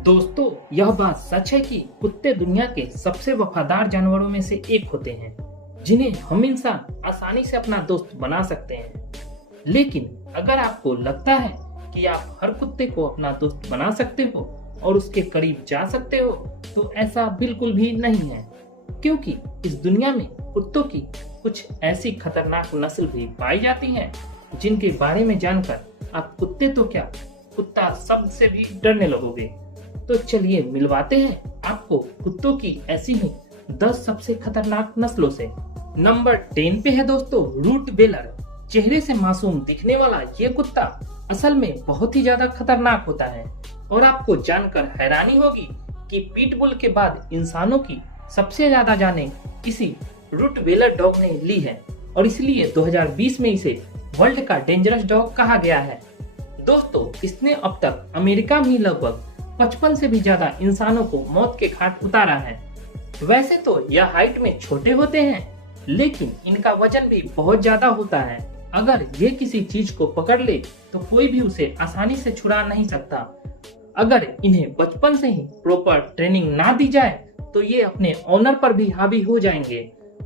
दोस्तों, यह बात सच है कि कुत्ते दुनिया के सबसे वफादार जानवरों में से एक होते हैं, जिन्हें हम इंसान आसानी से अपना दोस्त बना सकते हैं। लेकिन अगर आपको लगता है कि आप हर कुत्ते को अपना दोस्त बना सकते हो और उसके करीब जा सकते हो, तो ऐसा बिल्कुल भी नहीं है, क्योंकि इस दुनिया में कुत्तों की कुछ ऐसी खतरनाक नस्ल भी पाई जाती हैं, जिनके बारे में जानकर आप कुत्ते तो क्या, कुत्ता शब्द से भी डरने लगोगे। तो चलिए मिलवाते हैं आपको कुत्तों की ऐसी ही 10 सबसे खतरनाक नस्लों से। नंबर 10 पे है दोस्तों रूट बेलर। चेहरे से मासूम दिखने वाला ये कुत्ता असल में बहुत ही ज्यादा खतरनाक होता है और आपको जानकर हैरानी होगी कि पीटबुल के बाद इंसानों की सबसे ज्यादा जानें किसी रूट बेलर डॉग ने ली है और इसलिए 2020 में इसे वर्ल्ड का डेंजरस डॉग कहा गया है। दोस्तों, इसने अब तक अमेरिका में लगभग 55 से भी ज्यादा इंसानों को मौत के घाट उतारा है। वैसे तो यह हाइट में छोटे होते हैं, लेकिन इनका वजन भी बहुत ज्यादा होता है। अगर ये किसी चीज को पकड़ ले तो कोई भी उसे आसानी से छुड़ा नहीं सकता। अगर इन्हें बचपन से ही प्रॉपर ट्रेनिंग ना दी जाए तो ये अपने ओनर पर भी हावी हो जाएंगे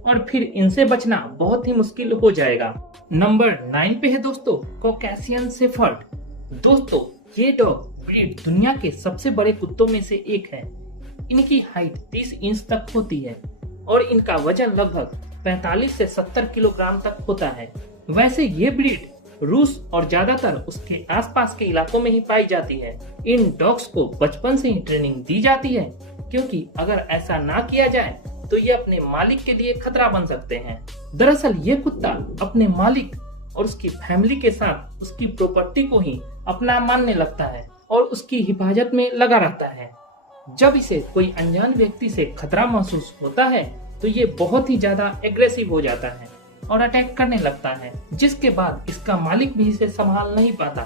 और फिर इनसे बचना बहुत ही मुश्किल हो जाएगा। नंबर 9 पे है दोस्तों कॉकेशियन शेफर्ड। दोस्तों, ये डॉग ब्रीड दुनिया के सबसे बड़े कुत्तों में से एक है। इनकी हाइट 30 इंच तक होती है और इनका वजन लगभग 45 से 70 किलोग्राम तक होता है। वैसे ये ब्रीड रूस और ज्यादातर उसके आसपास के इलाकों में ही पाई जाती है। इन डॉग्स को बचपन से ही ट्रेनिंग दी जाती है, क्योंकि अगर ऐसा ना किया जाए तो ये अपने मालिक के लिए खतरा बन सकते हैं। दरअसल ये कुत्ता अपने मालिक और उसकी फैमिली के साथ उसकी प्रॉपर्टी को ही अपना मानने लगता है और उसकी हिफाजत में लगा रहता है। जब इसे कोई अनजान व्यक्ति से खतरा महसूस होता है तो ये बहुत ही ज्यादा एग्रेसिव हो जाता है और अटैक करने लगता है, जिसके बाद इसका मालिक भी इसे संभाल नहीं पाता।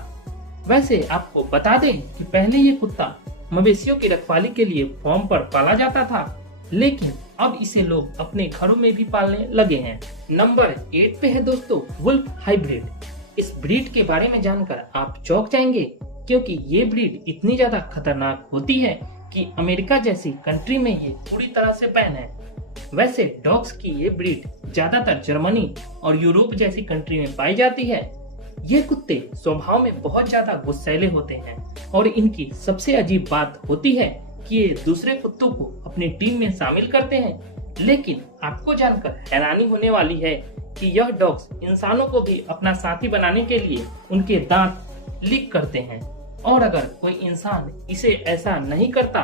वैसे आपको बता दें कि पहले ये कुत्ता मवेशियों की रखवाली के लिए फार्म पर पाला जाता था, लेकिन अब इसे लोग अपने घरों में भी पालने लगे हैं। नंबर 8 पे है दोस्तों वुल्फ हाइब्रिड। इस ब्रीड के बारे में जानकर आप चौंक जाएंगे, क्योंकि ये ब्रीड इतनी ज्यादा खतरनाक होती है कि अमेरिका जैसी कंट्री में ये पूरी तरह से बैन है। वैसे डॉग्स की ये ब्रीड ज्यादातर जर्मनी और यूरोप जैसी कंट्री में पाई जाती है। ये कुत्ते स्वभाव में बहुत ज्यादा गुस्सैले होते हैं और इनकी सबसे अजीब बात होती है कि ये दूसरे कुत्तों को अपनी टीम में शामिल करते हैं। लेकिन आपको जानकर हैरानी होने वाली है कि यह डॉग्स इंसानों को भी अपना साथी बनाने के लिए उनके दांत लीक करते हैं और अगर कोई इंसान इसे ऐसा नहीं करता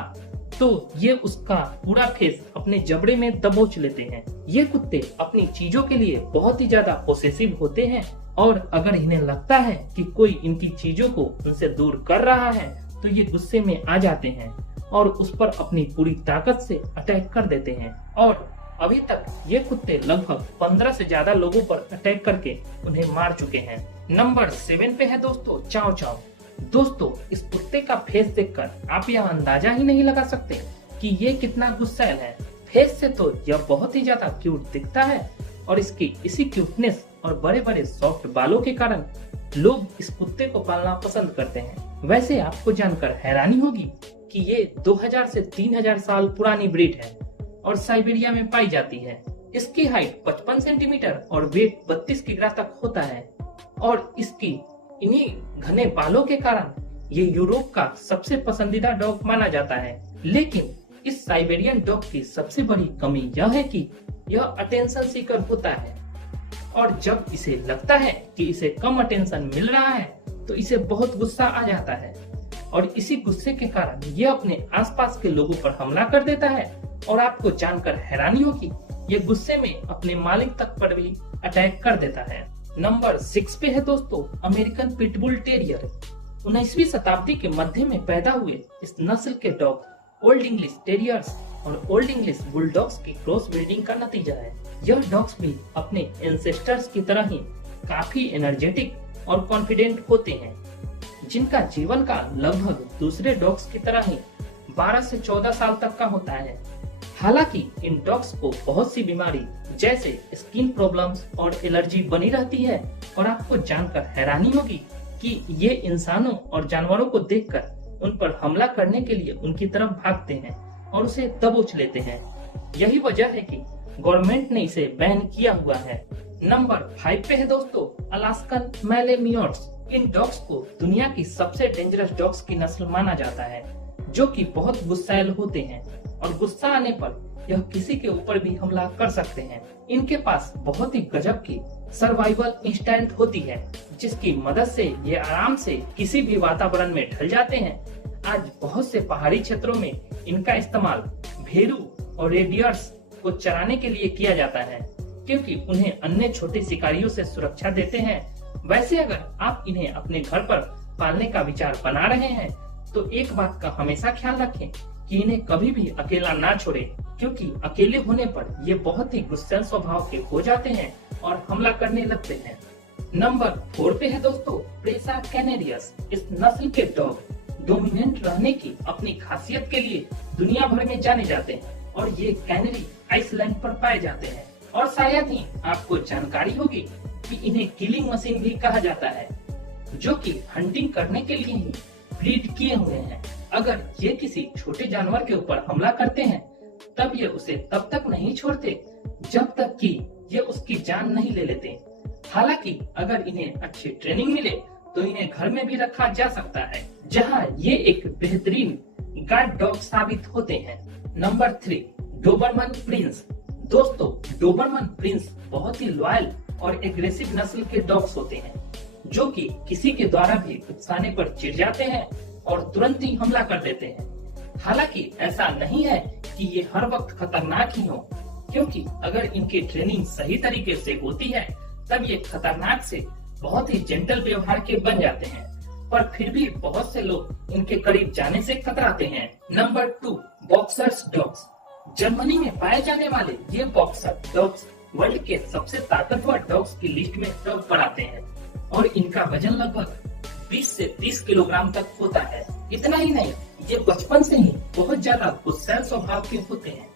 तो ये उसका पूरा फेस अपने जबड़े में दबोच लेते हैं। ये कुत्ते अपनी चीजों के लिए बहुत ही ज्यादा पोसेसिव होते हैं और अगर इन्हें लगता है कि कोई इनकी चीजों को उनसे दूर कर रहा है तो ये गुस्से में आ जाते हैं और उस पर अपनी पूरी ताकत से अटैक कर देते हैं। और अभी तक ये कुत्ते लगभग 15 से ज्यादा लोगों पर अटैक करके उन्हें मार चुके हैं। नंबर 7 पे है दोस्तों चाओ चाओ। दोस्तों, इस कुत्ते का फेस देखकर आप यह अंदाजा ही नहीं लगा सकते कि ये कितना गुस्सैल है। फेस से तो यह बहुत ही ज्यादा क्यूट दिखता है और इसकी इसी क्यूटनेस और बड़े बड़े सॉफ्ट बालों के कारण लोग इस कुत्ते को पालना पसंद करते हैं। वैसे आपको जानकर हैरानी होगी कि ये 2000 से 3000 साल पुरानी ब्रीड है और साइबेरिया में पाई जाती है। इसकी हाइट 55 सेंटीमीटर और वेट 32 किग्रा तक होता है और इसकी इन्हीं घने बालों के कारण ये यूरोप का सबसे पसंदीदा डॉग माना जाता है। लेकिन इस साइबेरियन डॉग की सबसे बड़ी कमी यह है कि यह अटेंशन सीकर होता है और जब इसे लगता है कि इसे कम अटेंशन मिल रहा है तो इसे बहुत गुस्सा आ जाता है और इसी गुस्से के कारण यह अपने आसपास के लोगों पर हमला कर देता है और आपको जानकर हैरानी होगी ये गुस्से में अपने मालिक तक पर भी अटैक कर देता है। नंबर 6 पे है दोस्तों अमेरिकन पिटबुल टेरियर। 19वीं शताब्दी के मध्य में पैदा हुए इस नस्ल के डॉग ओल्ड इंग्लिश टेरियर्स और ओल्ड इंग्लिश बुलडॉग्स की क्रॉस ब्रीडिंग का नतीजा है। यह डॉग्स भी अपने एंसेस्टर्स की तरह ही काफी एनर्जेटिक और कॉन्फिडेंट होते हैं, जिनका जीवन काल लगभग दूसरे डॉग्स की तरह ही 12 से 14 साल तक का होता है। हालांकि इन डॉग्स को बहुत सी बीमारी जैसे स्किन प्रॉब्लम्स और एलर्जी बनी रहती है और आपको जानकर हैरानी होगी कि ये इंसानों और जानवरों को देखकर उन पर हमला करने के लिए उनकी तरफ भागते हैं और उसे दबोच लेते हैं। यही वजह है कि गवर्नमेंट ने इसे बैन किया हुआ है। नंबर 5 पे है दोस्तों अलास्कन मैलेम्योट्स। इन डॉग्स को दुनिया की सबसे डेंजरस डॉग्स की नस्ल माना जाता है, जो कि बहुत गुस्सैल होते हैं और गुस्सा आने पर यह किसी के ऊपर भी हमला कर सकते हैं। इनके पास बहुत ही गजब की सर्वाइवल इंस्टेंट होती है, जिसकी मदद से ये आराम से किसी भी वातावरण में ढल जाते हैं। आज बहुत से पहाड़ी क्षेत्रों में इनका इस्तेमाल भेड़ू और रेडियर्स को चराने के लिए किया जाता है, क्योंकि उन्हें अन्य छोटे शिकारियों से सुरक्षा देते हैं। वैसे अगर आप इन्हें अपने घर पर पालने का विचार बना रहे हैं तो एक बात का हमेशा ख्याल रखें कि इन्हें कभी भी अकेला ना छोड़ें, क्योंकि अकेले होने पर ये बहुत ही गुस्सैल स्वभाव के हो जाते हैं और हमला करने लगते हैं। नंबर 4 पे है दोस्तों प्रेसा कैनेरियस। इस नस्ल के डॉग डोमिनेंट रहने की अपनी खासियत के लिए दुनिया भर में जाने जाते हैं और ये कैनरी आइसलैंड पर पाए जाते हैं। और शायद ही आपको जानकारी होगी कि इन्हें किलिंग मशीन भी कहा जाता है, जो कि हंटिंग करने के लिए ही ब्रीड किए हुए हैं। अगर ये किसी छोटे जानवर के ऊपर हमला करते हैं तब ये उसे तब तक नहीं छोड़ते जब तक कि ये उसकी जान नहीं ले लेते। हालांकि अगर इन्हें अच्छी ट्रेनिंग मिले तो इन्हें घर में भी रखा जा सकता है, जहां ये एक बेहतरीन गार्ड डॉग साबित होते हैं। नंबर 3 डोबरमन प्रिंस। दोस्तों डोबरमन प्रिंस बहुत ही लॉयल और एग्रेसिव नस्ल के डॉग्स होते हैं, जो कि किसी के द्वारा भी उकसाने पर चिढ़ जाते हैं और तुरंत ही हमला कर देते हैं। हालांकि ऐसा नहीं है कि ये हर वक्त खतरनाक ही हो, क्योंकि अगर इनकी ट्रेनिंग सही तरीके से होती है तब ये खतरनाक से बहुत ही जेंटल व्यवहार के बन जाते हैं, पर फिर भी बहुत से लोग इनके करीब जाने से कतराते हैं। Number 2 boxers dogs. जर्मनी में पाए जाने वाले ये बॉक्सर डॉग्स वर्ल्ड के सबसे ताकतवर डॉग्स की लिस्ट में टॉप पर आते हैं और इनका वजन लगभग 20 से 30 किलोग्राम तक होता है। इतना ही नहीं, ये बचपन से ही बहुत ज्यादा गुस्सैल स्वभाव के होते हैं,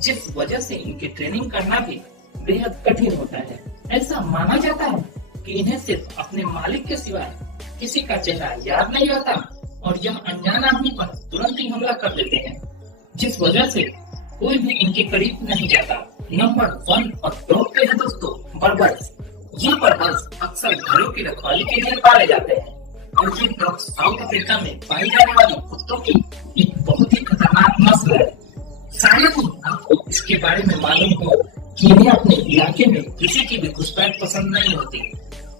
जिस वजह से इनकी ट्रेनिंग करना भी बेहद कठिन होता है। ऐसा माना जाता है कि इन्हें सिर्फ अपने मालिक के सिवाय किसी का चेहरा याद नहीं रहता और यह अनजान आदमी पर तुरंत ही हमला कर देते हैं, जिस वजह से कोई भी इनके करीब नहीं जाता। नंबर 1 और डॉग पे है दोस्तों बर्बर्स। ये बर्बर्स अक्सर घरों की रखवाली के लिए पाले जाते हैं और ये डॉग्स साउथ अफ्रीका में पाई जाने वाली कुत्तों की एक बहुत ही खतरनाक नस्ल है। शायद ही आपको इसके बारे में मालूम हो कि इन्हें अपने इलाके में किसी की भी घुसपैठ पसंद नहीं होती,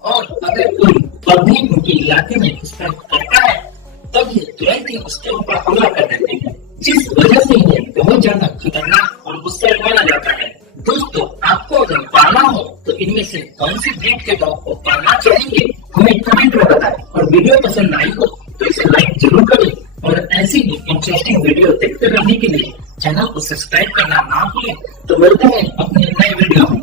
और अगर कोई कभी उनके इलाके में घुसपैठ करता है तब ये तुरंत ही उसके ऊपर हमला कर देते हैं, जिस वजह से इन्हें बहुत ज्यादा खतरनाक और गुस्सैल माना जाता है। दोस्तों आपको अगर पालना हो तो इनमें से कौन सी ब्रीड के डॉग को पालना चाहेंगे हमें कमेंट में बताएं, और वीडियो पसंद आई हो तो इसे लाइक जरूर करें और ऐसी ही इंटरेस्टिंग वीडियो देखते रहने के लिए चैनल को सब्सक्राइब करना ना भूलें। तो मिलते हैं अपने नए वीडियो में।